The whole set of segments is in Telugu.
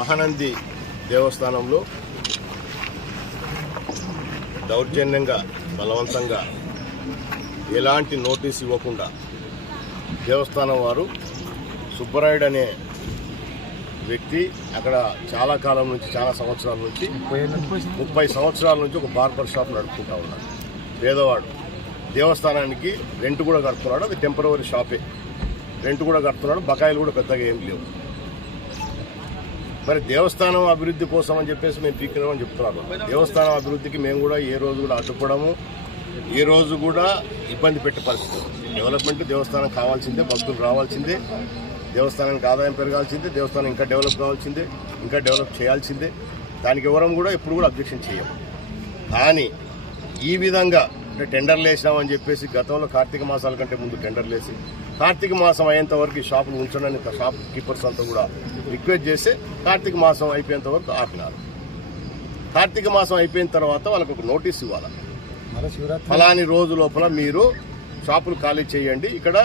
మహానంది దేవస్థానంలో దౌర్జన్యంగా బలవంతంగా ఎలాంటి నోటీస్ ఇవ్వకుండా దేవస్థానం వారు సుబ్బరాయుడు అనే వ్యక్తి అక్కడ చాలా కాలం నుంచి చాలా సంవత్సరాల నుంచి 30 సంవత్సరాల నుంచి ఒక బార్బర్ షాప్ నడుపుకుంటా ఉన్నాడు. పేదవాడు దేవస్థానానికి రెంట్ కూడా కడుతున్నాడు. అది టెంపరవరీ షాపే, రెంట్ కూడా కడుతున్నాడు. బకాయిలు కూడా పెద్దగా ఏం లేవు. మరి దేవస్థానం అభివృద్ధి కోసం అని చెప్పేసి మేము పీకినామని చెప్తున్నాము. దేవస్థానం అభివృద్ధికి మేము కూడా ఏ రోజు కూడా అడ్డుపడము, ఏ రోజు కూడా ఇబ్బంది పెట్టే పరిస్థితి. డెవలప్మెంట్ దేవస్థానం కావాల్సిందే, భక్తులు రావాల్సిందే, దేవస్థానానికి ఆదాయం పెరగాల్సిందే, దేవస్థానం ఇంకా డెవలప్ కావాల్సిందే, ఇంకా డెవలప్ చేయాల్సిందే. దానికి ఎవరం కూడా ఎప్పుడు కూడా అబ్జెక్షన్ చేయము. కానీ ఈ విధంగా అంటే టెండర్లు వేసినామని చెప్పేసి గతంలో కార్తీక మాసాల కంటే ముందు టెండర్లు వేసి కార్తీక మాసం అయ్యేంత వరకు ఈ షాపులు ఉంచడానికి షాప్ కీపర్స్ అంతా కూడా రిక్వెస్ట్ చేస్తే కార్తీక మాసం అయిపోయేంత వరకు ఆపినారు. కార్తీక మాసం అయిపోయిన తర్వాత వాళ్ళకు ఒక నోటీస్ ఇవ్వాలి. ఫలాని రోజు లోపల మీరు షాపులు ఖాళీ చేయండి, ఇక్కడ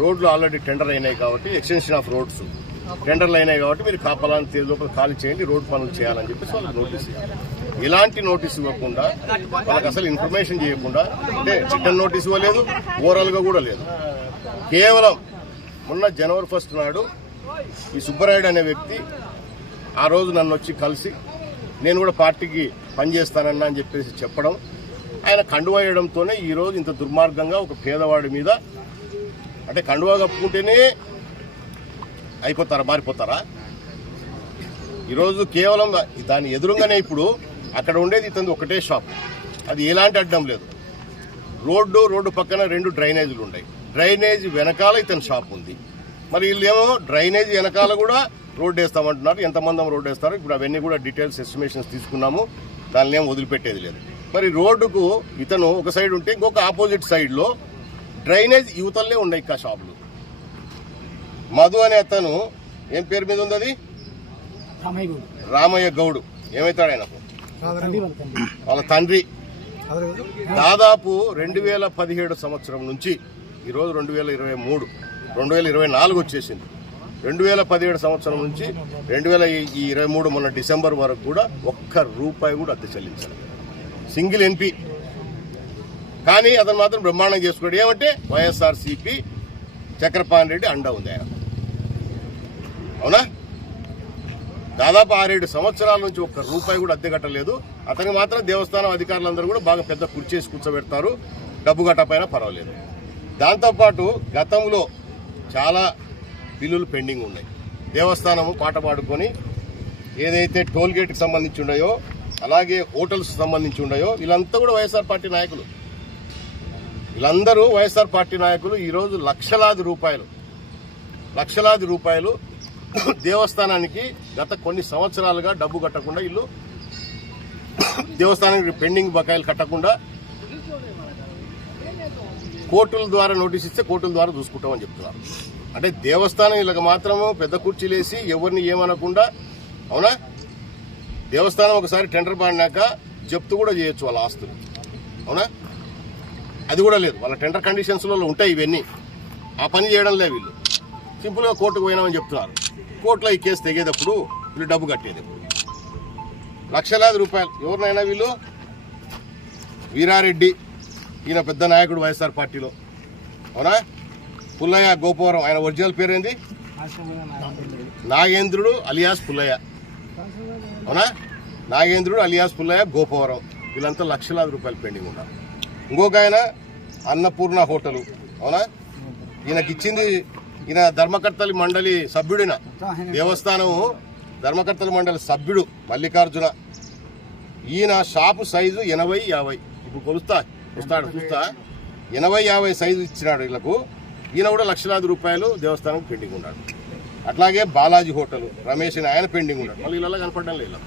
రోడ్లు ఆల్రెడీ టెండర్ అయినాయి కాబట్టి ఎక్స్టెన్షన్ ఆఫ్ రోడ్స్ టెండర్లు అయినాయి కాబట్టి మీరు ఫలాని తేదీ లోపల ఖాళీ చేయండి, రోడ్డు పనులు చేయాలని చెప్పేసి వాళ్ళకి నోటీస్ ఇవ్వాలి. ఇలాంటి నోటీస్ ఇవ్వకుండా వాళ్ళకి అసలు ఇన్ఫర్మేషన్ చేయకుండా, అంటే రిటర్న్ నోటీస్ ఇవ్వలేదు, ఓవరాల్గా కూడా లేదు. కేవలం మొన్న జనవరి 1 నాడు ఈ సుబ్బరాయుడు అనే వ్యక్తి ఆ రోజు నన్ను వచ్చి కలిసి నేను కూడా పార్టీకి పనిచేస్తానన్నా అని చెప్పేసి చెప్పడం, ఆయన కండువా వేయడంతోనే ఈరోజు ఇంత దుర్మార్గంగా ఒక పేదవాడి మీద, అంటే కండువా కప్పుకుంటేనే అయిపోతారా, మారిపోతారా? ఈరోజు కేవలం దాని ఎదురుగానే ఇప్పుడు అక్కడ ఉండేది ఇతను ఒకటే షాప్, అది ఎలాంటి అడ్డం లేదు. రోడ్డు పక్కన 2 డ్రైనేజీలు ఉన్నాయి, డ్రైనేజ్ వెనకాల ఇతని షాప్ ఉంది. మరి వీళ్ళేమో డ్రైనేజ్ వెనకాల కూడా రోడ్డు వేస్తామంటున్నారు. ఎంతమంది రోడ్డు వేస్తారు ఇప్పుడు అవన్నీ కూడా డీటెయిల్స్ ఎస్టిమేషన్స్ తీసుకున్నాము, దాన్ని ఏం వదిలిపెట్టేది లేదు. మరి రోడ్డుకు ఇతను ఒక సైడ్ ఉంటే ఇంకొక ఆపోజిట్ సైడ్లో డ్రైనేజ్ యువతలనే ఉన్నాయి ఇంకా షాపులు. మధు అనే అతను ఏం పేరు మీద ఉంది, అది రామయ్య గౌడ్. ఏమవుతాడు ఆయనకు? వాళ్ళ తండ్రి. దాదాపు 2017 సంవత్సరం నుంచి ఈరోజు 2024 వచ్చేసింది. 2017 సంవత్సరం నుంచి 2023 మొన్న డిసెంబర్ వరకు కూడా ₹1 కూడా అద్దె చెల్లించాలి. Single NP. కానీ అతను మాత్రం బ్రహ్మాండం చేసుకున్నాడు. ఏమంటే వైఎస్ఆర్సీపీ చక్రపాణి రెడ్డి అండ ఉంది ఆయన. అవునా? దాదాపు 6-7 సంవత్సరాల నుంచి ₹1 కూడా అద్దె కట్టలేదు. అతనికి మాత్రం దేవస్థానం అధికారులందరూ కూడా బాగా పెద్ద కుర్చేసి కూర్చోబెడతారు, డబ్బు కట్టపైన పర్వాలేదు. దాంతోపాటు గతంలో చాలా బిల్లులు పెండింగ్ ఉన్నాయి. దేవస్థానము పాట పాడుకొని ఏదైతే టోల్ గేట్కి సంబంధించి ఉన్నాయో, అలాగే హోటల్స్ సంబంధించి ఉన్నాయో, వీళ్ళంతా కూడా వైఎస్ఆర్ పార్టీ నాయకులు. వీళ్ళందరూ వైఎస్ఆర్ పార్టీ నాయకులు. ఈరోజు లక్షలాది రూపాయలు దేవస్థానానికి గత కొన్ని సంవత్సరాలుగా డబ్బు కట్టకుండా, ఇల్లు దేవస్థానానికి పెండింగ్ బకాయిలు కట్టకుండా కోర్టుల ద్వారా నోటీస్ ఇస్తే కోర్టుల ద్వారా చూసుకుంటామని చెప్తున్నారు. అంటే దేవస్థానం వీళ్ళకి మాత్రము పెద్ద కుర్చీలేసి ఎవరిని ఏమనకుండా, అవునా? దేవస్థానం ఒకసారి టెండర్ పాడినాక జప్తు కూడా చేయొచ్చు వాళ్ళ ఆస్తులు, అవునా? అది కూడా లేదు. వాళ్ళ టెండర్ కండిషన్స్లో ఉంటాయి ఇవన్నీ. ఆ పని చేయడం లేదు. వీళ్ళు సింపుల్గా కోర్టుకు పోయినామని చెప్తున్నారు. కోర్టులో ఈ కేసు తెగేటప్పుడు వీళ్ళు డబ్బు కట్టేది లక్షలాది రూపాయలు. ఎవరినైనా వీళ్ళు వీరారెడ్డి, ఈయన పెద్ద నాయకుడు వైఎస్ఆర్ పార్టీలో, అవునా? పుల్లయ్య గోపవరం, ఆయన ఒరిజినల్ పేరేంది? నాగేంద్రుడు అలియాస్ పుల్లయ్య, అవునా? నాగేంద్రుడు అలియాస్ పుల్లయ్య గోపవరం. వీళ్ళంతా లక్షలాది రూపాయలు పెండింగ్ ఉన్నారు. ఇంకొక ఆయన అన్నపూర్ణ హోటలు, అవునా? ఈయనకిచ్చింది, ఈయన ధర్మకర్తల మండలి సభ్యుడిన, దేవస్థానం ధర్మకర్తల మండలి సభ్యుడు మల్లికార్జున. ఈయన షాపు సైజు 80-50, ఇప్పుడు వస్తాడు చూస్తా, 80-50 సైజు ఇచ్చినాడు వీళ్ళకు. ఈయన కూడా లక్షలాది రూపాయలు దేవస్థానం పెండింగ్ ఉన్నాడు. అట్లాగే బాలాజీ హోటల్ రమేష్ ఆయన పెండింగ్ ఉన్నాడు. మళ్ళీ ఇలా కనపడడం లేదు.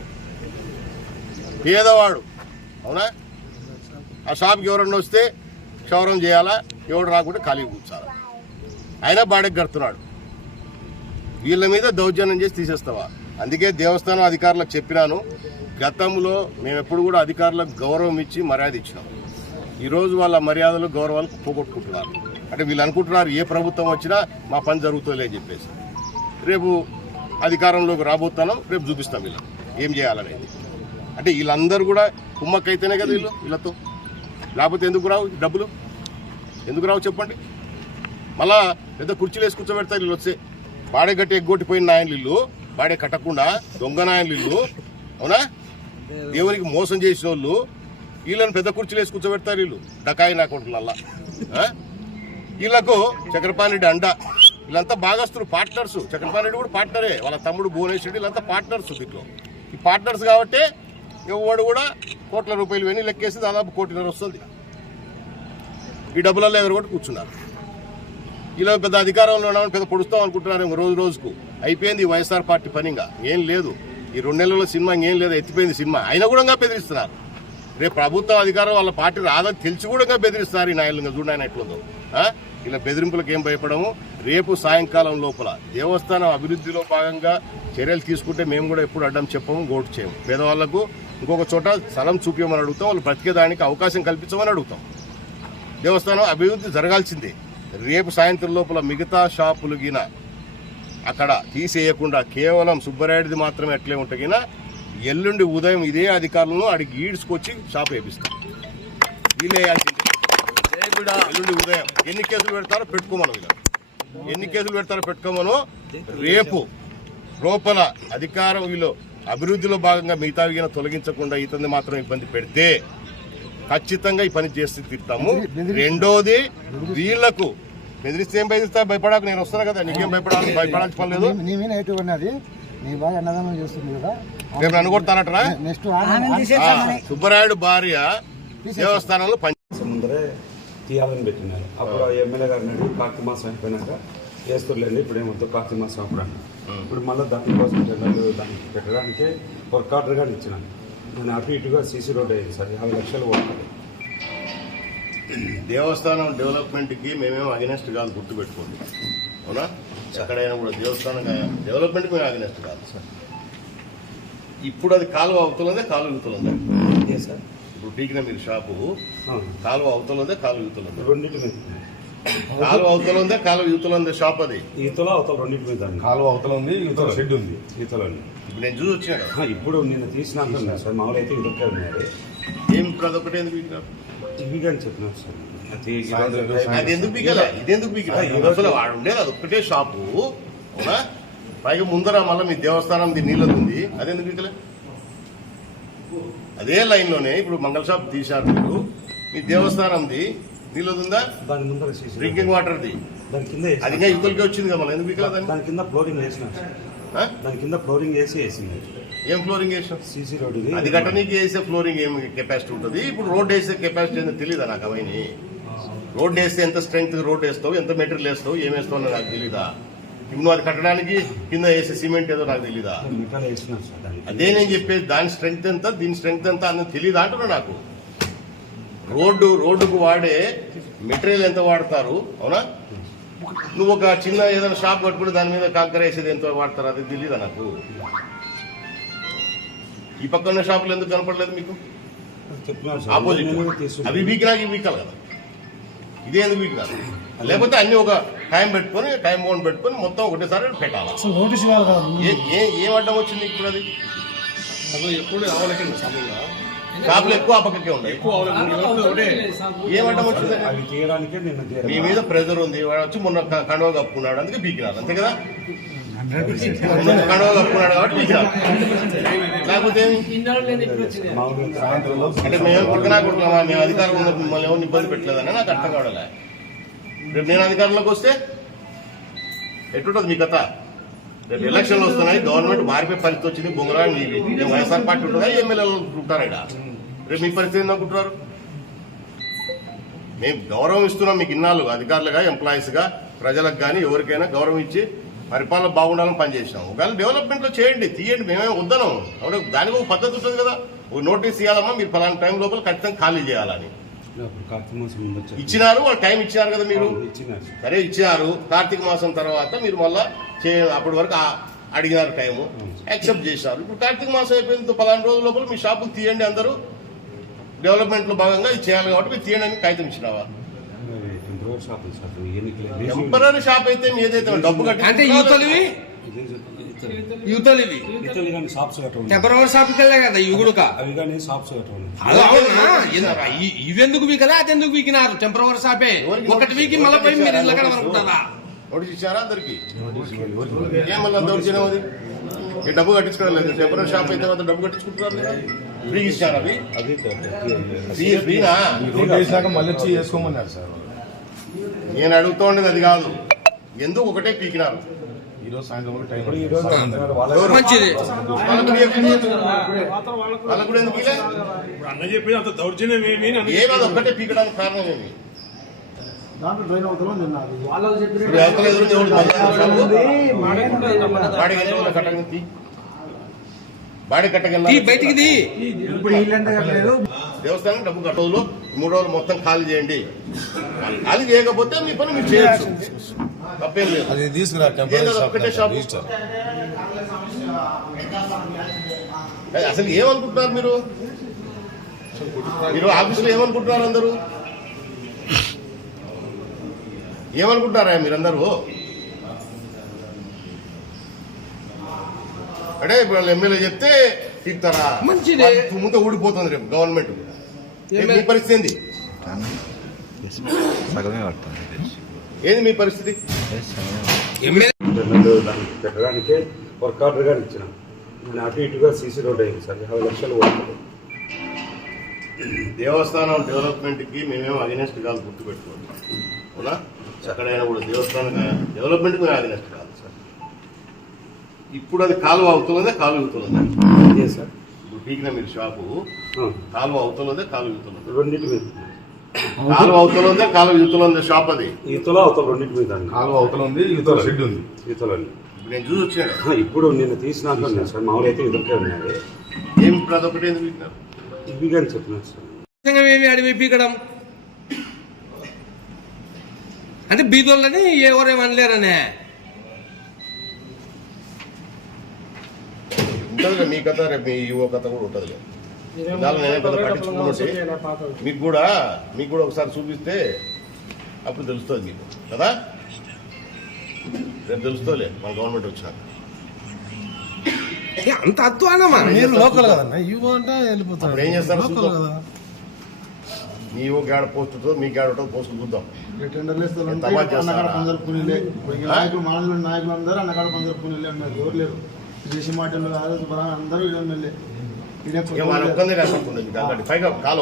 పేదవాడు, అవునా? ఆ షాప్కి ఎవరన్నా వస్తే క్షౌరం చేయాలా, ఎవడు రాకుండా ఖాళీ కూర్చోాలా, అయినా బాడెకి కడుతున్నాడు. వీళ్ళ మీద దౌర్జన్యం చేసి తీసేస్తావా? అందుకే దేవస్థానం అధికారులకు చెప్పినాను, గతంలో మేము ఎప్పుడు కూడా అధికారులకు గౌరవం ఇచ్చి మర్యాద ఇచ్చినాం. ఈరోజు వాళ్ళ మర్యాదలు గౌరవాలు పోగొట్టుకుంటున్నారు. అంటే వీళ్ళు అనుకుంటున్నారు ఏ ప్రభుత్వం వచ్చినా మా పని జరుగుతుందిలే అని చెప్పేసి. రేపు అధికారంలోకి రాబోతున్నాం, రేపు చూపిస్తాం వీళ్ళకి ఏం చేయాలనేది. అంటే వీళ్ళందరూ కూడా కుమ్మక్కైతేనే కదా వీళ్ళతో, లేకపోతే ఎందుకు రావు డబ్బులు, ఎందుకు రావు చెప్పండి. మళ్ళా పెద్ద కుర్చీలు వేసి కూర్చోబెడతారు వీళ్ళు వస్తే. బాడే గట్టి ఎగ్గొట్టిపోయిన నాయనలు ఇల్లు, బాడే కట్టకుండా దొంగ నాయనలు ఇల్లు, అవునా, దేవునికి మోసం చేసిన వాళ్ళు వీళ్ళని పెద్ద కుర్చీలు వేసి కూర్చోబెడతారు వీళ్ళు డకాయి నా కొడుకులల్లా. వీళ్ళకు చక్రపాణి రెడ్డి అండ, వీళ్ళంతా భాగస్తులు, పార్ట్నర్స్. చక్రపాణి రెడ్డి కూడా పార్ట్నరే, వాళ్ళ తమ్ముడు భువనేశ్వర్ రెడ్డి, వీళ్ళంతా పార్ట్నర్స్ దీంట్లో. ఈ పార్ట్నర్స్ కాబట్టి ఎవడు కూడా కోట్ల రూపాయలు వెని లెక్కేసి దాదాపు 1.5 కోటి వస్తుంది. ఈ డబ్బులలో ఎవరు కూడా కూర్చున్నారు. ఇలా పెద్ద అధికారంలో ఉన్నామని పెద్ద పొడుస్తాం అనుకుంటున్నారు రోజు రోజుకు. అయిపోయింది ఈ వైఎస్ఆర్ పార్టీ పనిగా, ఏం లేదు. ఈ 2 నెలల సినిమా ఏం లేదు, ఎత్తిపోయింది సినిమా. అయినా కూడా బెదిరిస్తున్నారు. రేపు ప్రభుత్వం అధికారం వాళ్ళ పార్టీ రాదని తెలిసి కూడా బెదిరిస్తున్నారు ఈ నాయకులు. చూడండి ఎట్లుందో. ఇలా బెదిరింపులకు ఏం భయపడము. రేపు సాయంకాలం లోపల దేవస్థానం అభివృద్ధిలో భాగంగా చర్యలు తీసుకుంటే మేము కూడా ఎప్పుడు అడ్డం చెప్పము, ఓటు చేయము. పేదవాళ్లకు ఇంకొక చోట స్థలం చూపించమని అడుగుతాం, వాళ్ళు బ్రతికేదానికి అవకాశం కల్పించమని అడుగుతాం. దేవస్థానం అభివృద్ధి జరగాల్సిందే. రేపు సాయంత్రం లోపల మిగతా షాపులు గిన అక్కడ తీసేయకుండా కేవలం సుబ్బరాయుడిది మాత్రమే అట్లే ఉంటగిన ఎల్లుండి ఉదయం ఇదే అధికారులను అడిగి ఈడ్చుకొచ్చి షాప్ వేపిస్తాం. వీలేయాల్సిందే. ఎల్లుండి ఉదయం ఎన్ని కేసులు పెడతారో పెట్టుకోమను, ఎన్ని కేసులు పెడతారో పెట్టుకోమను. రేపు లోపల అధికారం వీళ్ళు అభివృద్ధిలో భాగంగా మిగతా తొలగించకుండా ఇతన్ని మాత్రం ఇబ్బంది పెడితే ఖచ్చితంగా ఈ పని చేసి తిడతాము. రెండోది, వీళ్లకు బెదిరిస్తే ఏం బెదిరిస్తా, భయపడాకు, నేను వస్తున్నా కదా, నీకేం భయపడాల్సిన పని లేదు. రేపు నన్ను కొడతానటరా. సుబ్బరాయుడు భార్య దేవస్థానంలో ముందరే తీయాలని పెట్టినారు. అప్పుడు ఎమ్మెల్యే గారిని కార్తీక మాసం అయిపోయినాక వేస్తుర్లేండి, ఇప్పుడు ఏమొద్దు కార్తీక మాసం అప్పుడు అన్న. ఇప్పుడు మళ్ళీ దానికోసం జనాలు దానికి పెట్టడానికి వర్క్ ఆర్డర్ కానీ ఇచ్చినాను. నేను అటు ఇటుగా సీసీ రోడ్ అయ్యింది సార్, 50 లక్షలు కొట్టాలి. దేవస్థానం డెవలప్మెంట్ కి మేమేమో అగెనెస్ట్ కాదు, గుర్తుపెట్టుకోండి. అవునా, ఎక్కడైనా కూడా దేవస్థానం డెవలప్మెంట్ మేము అగెనెస్ట్ కాదు సార్. ఇప్పుడు అది కాలువ అవుతుందే, కాలువ యువతలుందా సార్? ఇప్పుడు పీకిన మీరు షాపు కాలువ అవుతుందే, కాలువ యువతలుందా? రెండింటి మీద కాలువ అవతల ఉందా, కాలువ యువతలు ఉందా షాప్? అది ఈతలో అవతల రెండింటి మీద కాలువ అవతల ఉంది, ఈతల షెడ్ ఉంది. ఈతలో ఇప్పుడు నేను చూసి వచ్చినా కదా. ఇప్పుడు నేను తీసినాక సార్, మామూలు అయితే ఇదొకే ఉన్నాయి. ఏం ఇప్పుడు అదొకటి ఎందుకు పీకినా? ఇవి అని చెప్పినారు సార్. అది ఎందుకు పీకలే, ఇది ఎందుకు పీకినా? అసలు వాడు ఉండేది అదొక్కటే షాపు, అవునా? పైగా ముందర మళ్ళీ మీ దేవస్థానం నీళ్ళది ఉంది, అదెందుకు పీకలే? అదే లైన్ లోనే ఇప్పుడు మంగళ షాప్ తీశారు మీరు, మీ దేవస్థానంది నీళ్ళదుందా? దాని ముందర డ్రింకింగ్ వాటర్ది దాని కింద అది ఇంకా యువతలకి వచ్చింది కదా, మళ్ళీ ఎందుకు పీకలేదు? దాని కింద ఫ్లోరింగ్ వేసినారు సార్. దాని కింద ఫ్లోరింగ్ వేసింది. ఏం ఫ్లోరింగ్ వేసాం? CC road. అది కట్టనీకి వేసే ఫ్లోరింగ్ ఏం కెపాసిటీ ఉంటుంది? ఇప్పుడు రోడ్ వేసే కెపాసిటీ ఏంటో తెలియదా నాకు? అవన్నీ రోడ్ వేస్తే ఎంత స్ట్రెంగ్త్ రోడ్ వేస్తావు, ఎంత మెటీరియల్ వేస్తావు, ఏం వేస్తావు నాకు తెలీదా? ఇప్పుడు నువ్వు అది కట్టడానికి కింద వేసే సిమెంట్ ఏదో నాకు తెలీదా? అదే నేను చెప్పేది, దాని స్ట్రెంగ్త్ ఎంత, దీని స్ట్రెంగ్త్ ఎంత అన్నది తెలీదా అంటున్నా నాకు. రోడ్డుకు వాడే మెటీరియల్ ఎంత వాడతారు, అవునా? నువ్వు ఒక చిన్న ఏదైనా షాప్ కట్టుకుంటే దాని మీద కాంకర వేసేది ఎంత వాడతారు, అది తెలీదా నాకు? ఈ పక్కన షాపులు ఎందుకు కనపడలేదు మీకు? ఆపోజిట్ అవి వీకినా వీకాలి కదా, ఇదే ఎందుకు వీకినారు? లేకపోతే అన్ని ఒక టైం పెట్టుకొని, టైం బౌండ్ పెట్టుకొని మొత్తం ఒకటేసారి పెట్టాలి. ఏం అడ్డం వచ్చింది ఇప్పుడు? అది ఎప్పుడు షాపులు ఎక్కువ ఆ పక్కకే ఉన్నాయి, ఏం అడ్డం వచ్చింది? మీ మీద ప్రెజర్ ఉంది, వాడు వచ్చి మొన్న కండవ కప్పుకున్నాడు, అందుకే పీకినారు, అంతే కదా? కండవ కప్పుకున్నాడు కాబట్టి పీకినారు. లేకపోతే అంటే మేము పక్కన కొడుకున్నామా, మేము అధికారంలో ఉన్నప్పుడు మిమ్మల్ని ఎవరిని ఇబ్బంది పెట్టలేదని నాకు అర్థం కావడలే. రేపు నేను అధికారంలోకి వస్తే ఎట్లుంటుంది మీ కథ? రేపు ఎలక్షన్లు వస్తున్నాయి, గవర్నమెంట్ మారిపోయే పరిస్థితి వచ్చింది, బొంగరా వైఎస్ఆర్ పార్టీ ఉంటుందా, ఎమ్మెల్యేలు ఉంటారా? ఇక్కడ రేపు మీ పరిస్థితి ఏందనుకుంటున్నారు? మేము గౌరవం ఇస్తున్నాం మీకు ఇన్నాళ్ళు, అధికారులుగా, ఎంప్లాయీస్ గా, ప్రజలకు కానీ ఎవరికైనా గౌరవం ఇచ్చి పరిపాలన బాగుండాలని పనిచేసినాం. ఒకవేళ డెవలప్మెంట్ లో చేయండి, తీయండి, మేమేం వద్దనం. దానికి ఒక పద్ధతి ఉంటుంది కదా, ఒక నోటీస్ ఇవ్వాలమ్మా, మీరు ఫలానా టైం లోపల ఖచ్చితంగా ఖాళీ చేయాలని ఇచ్చినారు. వాళ్ళు టైం ఇచ్చినారు కదా మీరు, సరే ఇచ్చినారు. కార్తీక మాసం తర్వాత మీరు మళ్ళా అప్పటి వరకు అడిగినారు, టైము యాక్సెప్ట్ చేశారు. ఇప్పుడు కార్తీక మాసం అయిపోయింది, పలానా రోజుల లోపల మీ షాపులు తీయండి, అందరూ డెవలప్మెంట్ లో భాగంగా ఇది చేయాలి కాబట్టి మీరు తీయండి అని కాగితం ఇచ్చినావా? టెంపరీ షాప్ అయితే మీ ఏదైతే డబ్బు కట్టి యువతలు ఇవి ఇతరులు కానీ షాప్స్ కట్టవు టెంపరవరీ షాప్కి వెళ్ళే కదా ఇవి కూడా అవి కానీ షాప్స్ కట్టవు అలా అవునా ఇవెందుకు వీకలా అదెందుకు వీకినారు టెంపరవరీ షాపే ఒకటి వీకి మళ్ళీ పోయి మీరు ఇళ్ళ కనబడుకుంటారా నోటీస్ ఇచ్చారా అందరికి ఏం మళ్ళీ దౌర్జన్యం అది ఈ డబ్బు కట్టించుకోవడం లేదు టెంపరీ షాప్ అయితే మాత్రం డబ్బు కట్టించుకుంటున్నారు లేదా? ఫ్రీ ఇచ్చారు అవి ఫ్రీనా రోడ్డు వేసినాక మళ్ళీ వచ్చి చేసుకోమన్నారు సార్ నేను అడుగుతూ ఉండేది అది కాదు ఎందుకు ఒకటే పీకినారు ఈరోజు సాయంత్రం వరకు టైం ఇప్పుడు ఈ రోజు అంటున్నారు వాళ్ళ ఎవరు? మంచిది వాళ్ళకు కూడా ఎందుకు ఇలే? అన్న చెప్పి అంత దౌర్జన్యం ఏమి ఏమది ఒక్కటే పీకడానికి కారణం ఏమి ఇప్పుడు అవతల ఎదురుంది ఎవడు బాడీ ఎంత రోజులు కట్టగలిగి తీ. బాడీ కట్టగల బయటికి ది దేవస్థానం డబ్బు కట్టదు 3 రోజులు మొత్తం ఖాళీ చేయండి ఖాళీ చేయకపోతే మీ పని మీరు చేయొచ్చు తప్పేం లేదు అది తీసుకురా ఏం కదా ఒక్కటే షాప్ అసలు ఏమనుకుంటున్నారు మీరు మీరు ఆఫీసులో ఏమనుకుంటున్నారు అందరూ ఏమనుకుంటున్నారా మీరందరూ అంటే ఇప్పుడు వాళ్ళు ఎమ్మెల్యే చెప్తే తీస్తారా మంచిదే. ముందు ఊడిపోతుంది రేపు గవర్నమెంట్ మీ పరిస్థితి ఏంది సగమే పడుతుంది ఏంది మీ పరిస్థితి ఎమ్మెల్యే జనరల్ దానికి పెట్టడానికే వర్క్ ఆర్డర్ గాని ఇచ్చిన నేను అటు ఇటుగా సీసీ రోడ్ అయింది సార్ 50 లక్షలు పడుతుంది దేవస్థానం డెవలప్మెంట్ కి మేమేమో అగెనెస్ట్ కాదు గుర్తుపెట్టుకోండి అవునా ఎక్కడైనా కూడా దేవస్థానం డెవలప్మెంట్ మేము అగెనెస్ట్ కాదు సార్ ఇప్పుడు అది కాలువ అవుతున్నదే కాలువ అవుతున్నదే అదే సార్ ఇప్పుడు పీకిన మీరు షాపు కాలువ అవుతున్నదే కాలువ అవుతున్నది రెండింటి మీద కాలువ అవుతున్నదే కాలువ యూతున్నదే షాప్ అది ఈతలో అవుతాం రెండింటి మీద అండి కాలువ అవతల ఉంది యువతల షెడ్ ఉంది ఈతలో ఇప్పుడు నేను చూసి వచ్చాను ఇప్పుడు నేను తీసినాక ఉన్నాయి సార్ మామూలు అయితే ఇద్దరికే ఉన్నాయి ఏం ఇప్పుడు అదొకటి ఎందుకు పీకినారు ఇవి కానీ చెప్తున్నాను సార్ ఏమి అడివి పీకడం అంటే బీదోళ్ళని ఎవరేమనలేరనే ఉంటుంది మీ కథ రేపు మీ యువ కథ కూడా ఉంటుంది ఇవాళ నేనే పెద్ద పట్టించుకుంటే మీకు కూడా ఒకసారి చూపిస్తే అప్పుడు తెలుస్తుంది మీకు కదా రేపు తెలుస్తుందిలే మన గవర్నమెంట్ వచ్చినాక అంత అత్వానమా మీరు లోకల్ కదన్నా ఇవ్వ అంటే వెళ్ళిపోతారు అప్పుడు ఏం చేస్తారు లోకల్ చూద్దాం. కదా మీ ఓ గాడ పోస్టుతో మీ గాడ పోస్ట్ చూద్దాం టెండర్లు ఇస్తారంటే తమాషా చేస్తారా? అన్నకాడ కొందరు కూలీలే నాయకులు మానవులు నాయకులు అందరూ అన్నకాడ కొందరు కూలీలే ఉన్నారు ఎవరు లేరు దేశీ మాటలు కాదు అందరూ ఇళ్ళ ఇక మన ఒక్కందే రాకుండా పైగా కాలం